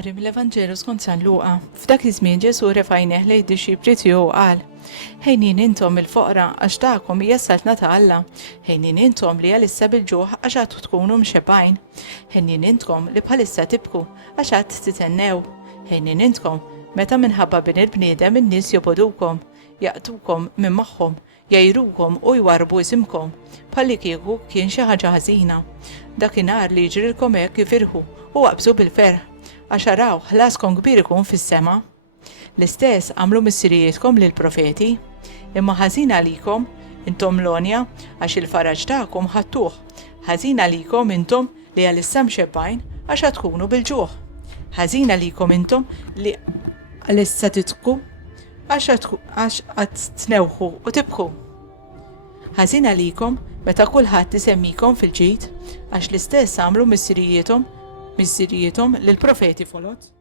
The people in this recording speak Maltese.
Qari mill-Evanġelu skont San Luqa. F'dak iż-żmien Ġesu refajneħ lejn id-disċipli tiegħu qal: Ħejnin intom il-foqra għax tagħkom hija s-saltna ta' Alla. Ħejnin intom li għalissa bil-ġuħ għax għad tkunu mxebgħin. Ħejnin intkom li bħalissa tibku għax għad titennew. Ħejnin intkom meta minħabba bin il-bniedem in-nies jobodukom, jaqtukom minn magħhom, jgħirukom u jwarbu isimkom bħalli kieku kien xi ħaġa ħażina. Dakinhar li jiġrilkom hekk ifirħu u waqbżu bil-ferħ għax araw ħlaskom kbir ikun fis-sema. L-istess għamlu missirijietkom lil profeti, imma ħażin għalikom intom Lonja għax il-faraġ tagħkom ħadtuh. Ħażin għalikom intom li għalissa mxebbajn għax qed tkunu bil-ġuħ. Ħażin għalikom intom li għalissa titqu għax qed tnewħu u tibku. Ħażin għalikom meta kulħadd isemmikom fil-ġid għax l-istess għamlu missirijiethom lil profeti folot.